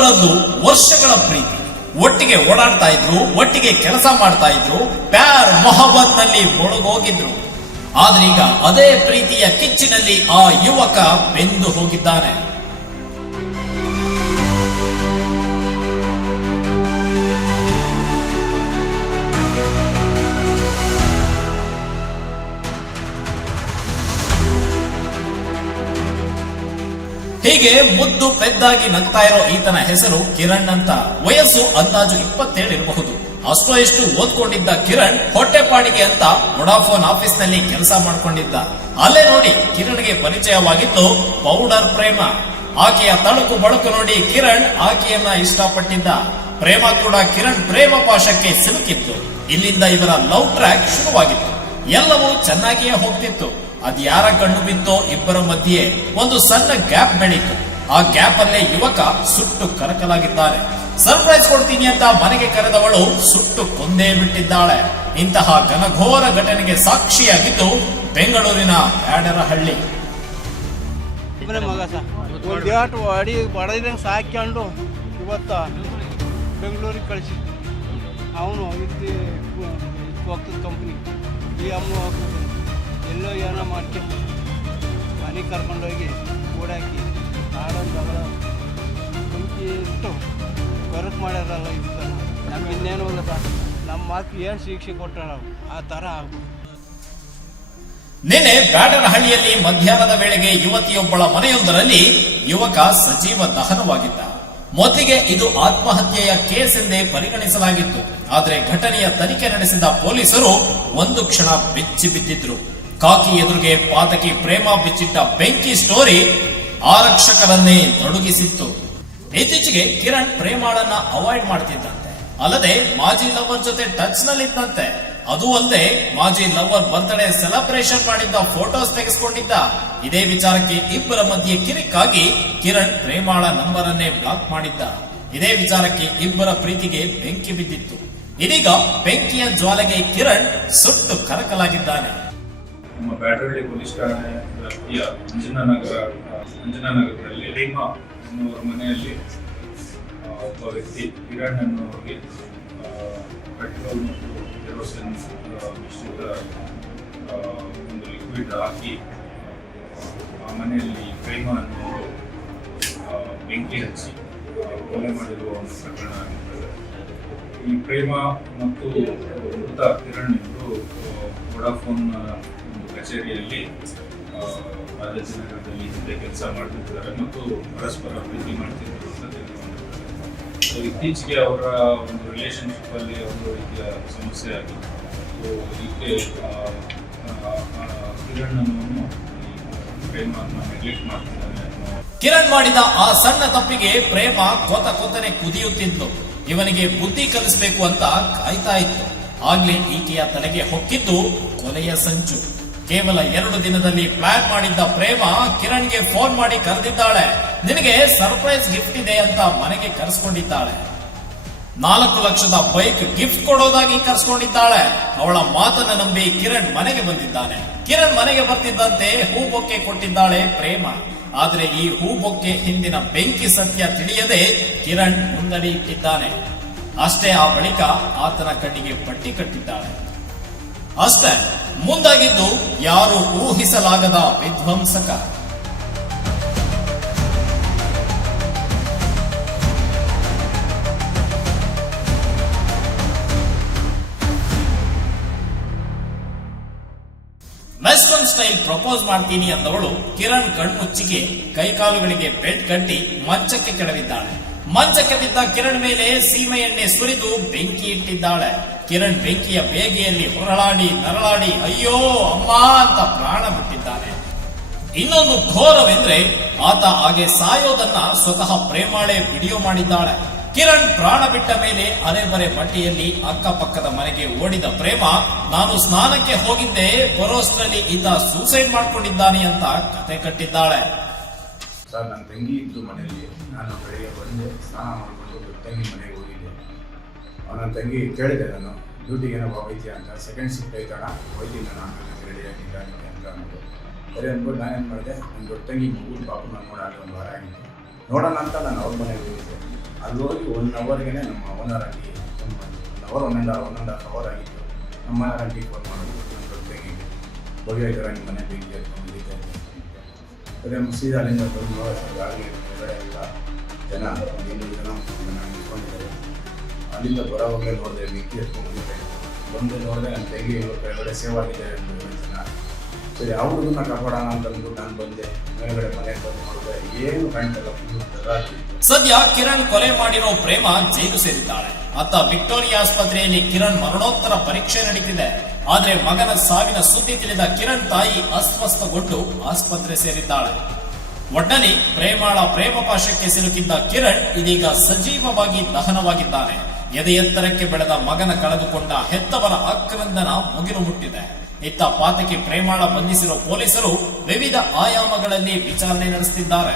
ಇವರಿಬ್ಬರದ್ದು ವರ್ಷಗಳ ಪ್ರೀತಿ. ಒಟ್ಟಿಗೆ ಓಡಾಡ್ತಾ ಇದ್ರು, ಒಟ್ಟಿಗೆ ಕೆಲಸ ಮಾಡ್ತಾ ಇದ್ರು, ಪ್ಯಾರ್ ಮೊಹಬ್ಬತ್ ನಲ್ಲಿ ಮುಳುಗೋಗಿದ್ರು. ಆದ್ರೀಗ ಅದೇ ಪ್ರೀತಿಯ ಕಿಚ್ಚಿನಲ್ಲಿ ಆ ಯುವಕ ಬೆಂದು ಹೋಗಿದ್ದಾನೆ. ಹೀಗೆ ಮುದ್ದು ಪೆದ್ದಾಗಿ ನಗ್ತಾ ಇರೋ ಈತನ ಹೆಸರು ಕಿರಣ್ ಅಂತ. ವಯಸ್ಸು ಅಂದಾಜು 27 ಇರಬಹುದು. ಅಷ್ಟೋ ಎಷ್ಟು ಓದ್ಕೊಂಡಿದ್ದ ಕಿರಣ್ ಹೊಟ್ಟೆಪಾಡಿಗೆ ಅಂತ ವೊಡಾಫೋನ್ ಆಫೀಸ್ ನಲ್ಲಿ ಕೆಲಸ ಮಾಡ್ಕೊಂಡಿದ್ದ. ಅಲ್ಲೇ ನೋಡಿ ಕಿರಣ್ಗೆ ಪರಿಚಯವಾಗಿತ್ತು ಪೌಡರ್ ಪ್ರೇಮ. ಆಕೆಯ ತಳುಕು ಬಳುಕು ನೋಡಿ ಕಿರಣ್ ಆಕೆಯನ್ನ ಇಷ್ಟಪಟ್ಟಿದ್ದ. ಪ್ರೇಮ ಕೂಡ ಕಿರಣ್ ಪ್ರೇಮ ಪಾಶಕ್ಕೆ ಸಿಲುಕಿತ್ತು. ಇಲ್ಲಿಂದ ಇವರ ಲವ್ ಟ್ರ್ಯಾಕ್ ಶುರುವಾಗಿತ್ತು. ಎಲ್ಲವೂ ಚೆನ್ನಾಗಿಯೇ ಹೋಗ್ತಿತ್ತು. ಅದ್ಯಾರ ಕಣ್ಣು ಬಿತ್ತೋ ಇಬ್ಬರ ಮಧ್ಯೆ ಒಂದು ಸಣ್ಣ ಗ್ಯಾಪ್ ಬೆಳೀತು. ಆ ಗ್ಯಾಪ್ ಅಲ್ಲೇ ಯುವಕ ಸುಟ್ಟು ಕರಕಲಾಗಿದ್ದಾನೆ. ಸರ್ಪ್ರೈಸ್ ಕೊಡ್ತೀನಿ ಅಂತ ಮನೆಗೆ ಕರೆದವಳು ಸುಟ್ಟು ಕೊಂದೇ ಬಿಟ್ಟಿದ್ದಾಳೆ. ಇಂತಹ ಘನಘೋರ ಘಟನೆಗೆ ಸಾಕ್ಷಿಯಾಗಿದ್ದು ಬೆಂಗಳೂರಿನ ಬ್ಯಾಡರಹಳ್ಳಿ. ಮಗ ಬಡದಂಗೆ ಸಾಕೊಂಡು ಇವತ್ತ ಬೆಂಗಳೂರಿಗೆ ಕಳಿಸಿದ್ದು. ಅವನು ಇಲ್ಲಿ ಹೋಗ್ತದ ಕಂಪ್ನಿ, ಈ ಅಮ್ಮ ಹೋಗ್ತದೆ, ಎಲ್ಲೋ ಏನೋ ಮಾಡ್ಕೊಂಡು ಮನೆಗೆ ಕರ್ಕೊಂಡೋಗಿ ಕೂಡಾಕಿ ಆಡೋದು ಬಗಳ ಬೆಂಕಿ ಇಟ್ಟು ವರ್ಕ್ ಮಾಡ್ಯಾರಲ್ಲ ಇರ್ತಾರ. ನಮ್ಗೆ ಇನ್ನೇನು ಇಲ್ಲ ಸರ್, ನಮ್ಮ ಮಾತು ಏನು ಶಿಕ್ಷೆ ಕೊಟ್ಟಾರ ಆ ಥರ ಆಗ್ಬೋದು. ನಿನ್ನೆ ಬ್ಯಾಡರಹಳ್ಳಿಯಲ್ಲಿ ಮಧ್ಯಾಹ್ನದ ವೇಳೆಗೆ ಯುವತಿಯೊಬ್ಬಳ ಮನೆಯೊಂದರಲ್ಲಿ ಯುವಕ ಸಜೀವ ದಹನವಾಗಿದ್ದ. ಮೊದಲಿಗೆ ಇದು ಆತ್ಮಹತ್ಯೆಯ ಕೇಸ್ ಎಂದೇ ಪರಿಗಣಿಸಲಾಗಿತ್ತು. ಆದರೆ ಘಟನೆಯ ತನಿಖೆ ನಡೆಸಿದ ಪೊಲೀಸರು ಒಂದು ಕ್ಷಣ ಬೆಚ್ಚಿ ಬಿದ್ದಿದ್ರು. ಕಾಕಿ ಎದುರಿಗೆ ಪಾತಕಿ ಪ್ರೇಮ ಬಿಚ್ಚಿಟ್ಟ ಬೆಂಕಿ ಸ್ಟೋರಿ ಆರಕ್ಷಕರನ್ನೇ ನಡುಗಿಸಿತ್ತು. ಇತ್ತೀಚೆಗೆ ಕಿರಣ್ ಪ್ರೇಮಾಳನ್ನ ಅವಾಯ್ಡ್ ಮಾಡ್ತಿದ್ದಂತೆ. ಅಲ್ಲದೆ ಮಾಜಿ ಲವರ್ ಜೊತೆ ಟಚ್ ನಲ್ಲಿದ್ದಂತೆ. ಅದು ಅಲ್ಲದೆ ಮಾಜಿ ಲವರ್ ಬರ್ತ್ಡೇ ಸೆಲೆಬ್ರೇಷನ್ ಮಾಡಿದ್ದ ಫೋಟೋಸ್ ತೆಗೆಸ್ಕೊಂಡಿದ್ದ. ಇದೇ ವಿಚಾರಕ್ಕೆ ಇಬ್ಬರ ಮಧ್ಯೆ ಕಿರಿಕಾಗಿ ಕಿರಣ್ ಪ್ರೇಮಾಳ ನಂಬರ್ ಅನ್ನೇ ಬ್ಲಾಕ್ ಮಾಡಿದ್ದ. ಇದೇ ವಿಚಾರಕ್ಕೆ ಇಬ್ಬರ ಪ್ರೀತಿಗೆ ಬೆಂಕಿ ಬಿದ್ದಿತ್ತು. ಇದೀಗ ಬೆಂಕಿಯ ಜ್ವಾಲೆಗೆ ಕಿರಣ್ ಸುಟ್ಟು ಕರಕಲಾಗಿದ್ದಾನೆ. ನಮ್ಮ ಬ್ಯಾಡರಹಳ್ಳಿ ಪೊಲೀಸ್ ಠಾಣೆ ವ್ಯಾಪ್ತಿಯ ಅಂಜನಾನಗರದಲ್ಲಿ ಪ್ರೇಮ ಎನ್ನುವರ ಮನೆಯಲ್ಲಿ ಒಬ್ಬ ವ್ಯಕ್ತಿ ಕಿರಣ್ ಎನ್ನುವರಿಗೆ ಪೆಟ್ರೋಲ್ ಮತ್ತು ಕೆರೋಸಿನ್ ಮಿಶ್ರಿತ ಒಂದು ಲಿಕ್ವಿಡ್ ಹಾಕಿ ಆ ಮನೆಯಲ್ಲಿ ಪ್ರೇಮ ಅನ್ನುವರು ಬೆಂಕಿ ಹಚ್ಚಿ ಕೊಲೆ ಮಾಡಿರುವ ಒಂದು ಪ್ರಕರಣ ಆಗಿರ್ತದೆ. ಈ ಪ್ರೇಮ ಮತ್ತು ಮೃತ ಕಿರಣ್ ಇಬ್ಬರು ವೊಡಾಫೋನ್ ಕಚೇರಿಯಲ್ಲಿ ರಾಜಾಜಿನಗರದಲ್ಲಿ ಹಿಂದೆ ಕೆಲಸ ಮಾಡ್ತಿದ್ದಾರೆ ಮತ್ತು ಪರಸ್ಪರ ಪ್ರೀತಿ ಮಾಡ್ತಿದ್ರು ಅಂತ ತಿಳ್ಕೊಂಡಿದ್ದಾರೆ. ಸೊ ಇತ್ತೀಚೆಗೆ ಅವರ ಒಂದು ರಿಲೇಶನ್ಶಿಪ್ ಅಲ್ಲಿ ಒಂದು ರೀತಿಯ ಸಮಸ್ಯೆ ಆಗಿ ಈಕೆ ಕಿರಣ್ ಅನ್ನೋನು ಪ್ರೇಮವನ್ನು ನೆಗ್ಲೆಕ್ಟ್ ಮಾಡ್ತಿದ್ದಾನೆ. ಕಿರಣ್ ಮಾಡಿದ ಆ ಸಣ್ಣ ತಪ್ಪಿಗೆ ಪ್ರೇಮ ಕೊತನೆ ಕುದಿಯುತ್ತಿದ್ಲು. ಇವನಿಗೆ ಬುದ್ಧಿ ಕಲಿಸಬೇಕು ಅಂತ ಕಾಯ್ತಾ ಇತ್ತು. ಆಗ್ಲೇ ಈಕೆಯ ತಲೆಗೆ ಹೊಕ್ಕಿದ್ದು ಕೊಲೆಯ ಸಂಚು. ಕೇವಲ 2 ದಿನದಲ್ಲಿ ಪ್ಲಾನ್ ಮಾಡಿದ್ದ ಪ್ರೇಮ ಕಿರಣ್ಗೆ ಫೋನ್ ಮಾಡಿ ಕರೆದಿದ್ದಾಳೆ. ನಿನಗೆ ಸರ್ಪ್ರೈಸ್ ಗಿಫ್ಟ್ ಇದೆ ಅಂತ ಮನೆಗೆ ಕರೆಸ್ಕೊಂಡಿದ್ದಾಳೆ. 4 ಲಕ್ಷದ ಬೈಕ್ ಗಿಫ್ಟ್ ಕೊಡೋದಾಗಿ ಕರೆಸ್ಕೊಂಡಿದ್ದಾಳೆ. ಅವಳ ಮಾತನ್ನ ನಂಬಿ ಕಿರಣ್ ಮನೆಗೆ ಬಂದಿದ್ದಾನೆ. ಕಿರಣ್ ಮನೆಗೆ ಬರ್ತಿದ್ದಂತೆ ಹೂ ಬೊಕ್ಕೆ ಕೊಟ್ಟಿದ್ದಾಳೆ ಪ್ರೇಮ. ಆದ್ರೆ ಈ ಹೂ ಬೊಕ್ಕೆ ಹಿಂದಿನ ಬೆಂಕಿ ಸತ್ಯ ತಿಳಿಯದೆ ಕಿರಣ್ ಮುಂದಡಿ ಇಟ್ಟಿದ್ದಾನೆ. ಅಷ್ಟೇ ಆ ಬಳಿಕ ಆತನ ಕಣ್ಣಿಗೆ ಪಟ್ಟಿ ಕಟ್ಟಿದ್ದಾಳೆ. ಅಷ್ಟೇ ಮುಂದಾಗಿದ್ದು ಯಾರು ಊಹಿಸಲಾಗದ ವಿಧ್ವಂಸಕ. ವೆಸ್ಟರ್ನ್ ಸ್ಟೈಲ್ ಪ್ರಪೋಸ್ ಮಾಡ್ತೀನಿ ಅಂದವಳು ಕಿರಣ್ ಕಣ್ಮುಚ್ಚಿಗೆ ಕೈಕಾಲುಗಳಿಗೆ ಬೆಲ್ಟ್ ಕಟ್ಟಿ ಮಂಚಕ್ಕೆ ಕೆಡವಿದ್ದಾಳೆ. ಮಂಚಕ್ಕೆ ಬಿದ್ದ ಕಿರಣ್ ಮೇಲೆ ಸೀಮೆ ಎಣ್ಣೆ ಸುರಿದು ಬೆಂಕಿ ಇಟ್ಟಿದ್ದಾಳೆ. ಕಿರಣ್ ಬೆಂಕಿಯ ಬೇಗೆಯಲ್ಲಿ ಹೊರಳಾಡಿ ನರಳಾಡಿ ಅಯ್ಯೋ ಅಮ್ಮ ಅಂತ ಪ್ರಾಣ ಬಿಟ್ಟಿದ್ದಾನೆ. ಇನ್ನೊಂದು ಘೋರವೆಂದ್ರೆ ಆತ ಹಾಗೆ ಸಾಯೋದನ್ನ ಸ್ವತಃ ಪ್ರೇಮಾಳೆ ವಿಡಿಯೋ ಮಾಡಿದ್ದಾಳೆ. ಕಿರಣ್ ಪ್ರಾಣ ಬಿಟ್ಟ ಮೇಲೆ ಅರೆಬರೆ ಬಟ್ಟೆಯಲ್ಲಿ ಅಕ್ಕಪಕ್ಕದ ಮನೆಗೆ ಓಡಿದ ಪ್ರೇಮ ನಾನು ಸ್ನಾನಕ್ಕೆ ಹೋಗಿದ್ದೆ, ಬರೋಸ್ಟ್ರಲ್ಲಿ ಈತ ಸೂಸೈಡ್ ಮಾಡ್ಕೊಂಡಿದ್ದಾನೆ ಅಂತ ಕತೆ ಕಟ್ಟಿದ್ದಾಳೆ. ಸರ್, ನನ್ನ ತಂಗಿ ಇದ್ದು ಮನೆಯಲ್ಲಿ ನಾನು ಬೆಳಿಗ್ಗೆ ಬಂದು ಸ್ನಾನ ಮಾಡಿಕೊಂಡು ತಂಗಿ ಮನೆಗೆ ಹೋಗಿದ್ದೆ. ನನ್ನ ತಂಗಿ ಕೇಳಿದೆ, ನಾನು ಡ್ಯೂಟಿಗೆ ಏನೋ ಹೋಗ್ತೀಯ ಅಂತ. ಸೆಕೆಂಡ್ ಶಿಫ್ಟ್ ಐತಣ, ಹೋಗ್ತೀನಿ ನಾನು ರೆಡಿ ಆಗಿದ್ದಾನೆ ಅಂತ ಅಂದ್ಬಿಟ್ಟು ಸರಿ ಅಂದ್ಬಿಟ್ಟು ನಾನೇನು ಮಾಡಿದೆ, ನನ್ನ ದೊಡ್ಡ ತಂಗಿ ಮಗು ಪಾಪು ನಾನು ನೋಡಾಗ 1 ವಾರ ಆಗಿತ್ತು. ನೋಡೋಣ ಅಂತ ನಾನು ಅವ್ರ ಮನೆಗೆ ಹೋಗಿದ್ದೆ. ಅಲ್ಲಿ ಹೋಗಿ 1 ಅವರ್ಗೆ ನಮ್ಮ ಓನರ್ ಆಗಿ ಫೋನ್ ಮಾಡಿದ್ರು. 1 ಅವರ್ ಆಗಿತ್ತು. ನಮ್ಮ ಓನರ್ ಆಗಿ ಫೋನ್ ಮಾಡಿದ್ರು, ನನ್ನ ದೊಡ್ಡ ತಂಗಿಗೆ ಹೋಗಿ ಈ ಥರ ನಿಮ್ಮ ಮನೆ ಬೆಂಕಿ ಹತ್ಕೊಂಡಿದ್ದೆ. ಅದೇ ಸೀದಾ ಅಲ್ಲಿಂದ ಬಂದು ನೋಡೋದು ಆಗಲಿ ಹೊರಗಡೆ ಎಲ್ಲ ಜನ 200 ಜನ ನಿಂತ್ಕೊಂಡಿದ್ದಾರೆ. ಅಲ್ಲಿಂದ ಬರೋವಾಗಲೇ ನೋಡಿದೆ ಬೆಂಕಿ ಹತ್ಕೊಂಡಿದ್ದೆ. ಬಂದು ನೋಡಿದೆ ನನ್ನ ತಂಗಿ ಕೆಳಗಡೆ ಸೇವ್ ಆಗಿದ್ದಾರೆ ಅಂತ 7 ಜನ. ಸರಿ ಆ ಹುಡುಗನ್ನ ಕಾಪಾಡೋಣ ಅಂತ ಅಂದ್ಬಿಟ್ಟು ನಾನು ಬಂದೆ. ಮೇಲ್ಗಡೆ ಮನೆಗೆ ಬಂದು ನೋಡಿದೆ ಏನು ಕಾಣ್ತಲ್ಲ, ಫುಲ್ ತರಾಕಿತ್ತು. ಸದ್ಯ ಕಿರಣ್ ಕೊಲೆ ಮಾಡಿರೋ ಪ್ರೇಮ ಜೈಲು ಸೇರಿದ್ದಾಳೆ. ಅತ್ತ ವಿಕ್ಟೋರಿಯಾ ಆಸ್ಪತ್ರೆಯಲ್ಲಿ ಕಿರಣ್ ಮರಣೋತ್ತರ ಪರೀಕ್ಷೆ ನಡೀತಿದೆ. ಆದ್ರೆ ಮಗನ ಸಾವಿನ ಸುದ್ದಿ ತಿಳಿದ ಕಿರಣ್ ತಾಯಿ ಅಸ್ವಸ್ಥಗೊಂಡು ಆಸ್ಪತ್ರೆ ಸೇರಿದ್ದಾಳೆ. ಒಟ್ಟಲ್ಲಿ ಪ್ರೇಮಾಳ ಪ್ರೇಮ ಪಾಶಕ್ಕೆ ಸಿಲುಕಿದ್ದ ಕಿರಣ್ ಇದೀಗ ಸಜೀವವಾಗಿ ದಹನವಾಗಿದ್ದಾನೆ. ಎದೆ ಎತ್ತರಕ್ಕೆ ಬೆಳೆದ ಮಗನ ಕಳೆದುಕೊಂಡ ಹೆತ್ತವರ ಆಕ್ರಂದನ ಮುಗಿಲು ಮುಟ್ಟಿದೆ. ಇತ್ತ ಪಾತಕಿ ಪ್ರೇಮಾಳ ಬಂಧಿಸಿರೋ ಪೊಲೀಸರು ವಿವಿಧ ಆಯಾಮಗಳಲ್ಲಿ ವಿಚಾರಣೆ ನಡೆಸುತ್ತಿದ್ದಾರೆ.